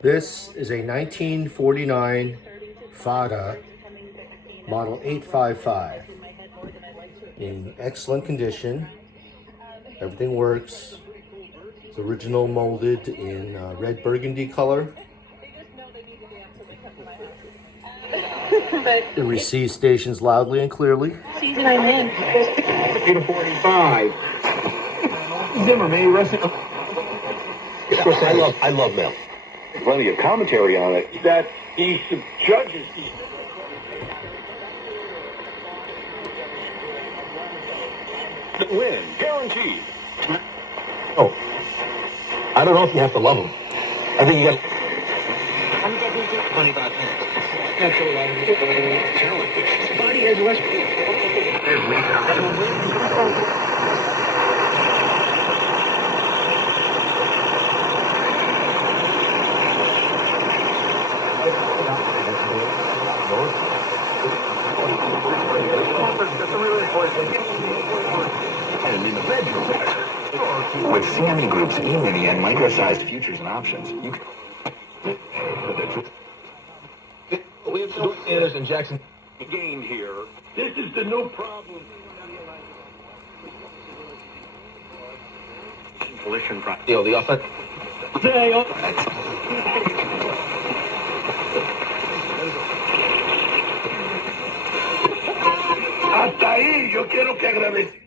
This is a 1949 Fada model 855 in excellent condition. Everything works. It's original molded in red burgundy color. It receives stations loudly and clearly. Season I'm in. 8:45. Zimmer may rest. I love Mel. Plenty of commentary on it. That he judges. Win, guaranteed. Oh, I don't know if you have to love him. I think you got. That's all right. Body is less. And in the bedroom. With CME Group's E-Mini and micro-sized futures and options, you can... We have some Anderson Jackson Gained here. This is the no problem. Collision price. deal. The offense. Hasta ahí, yo quiero que agradezca.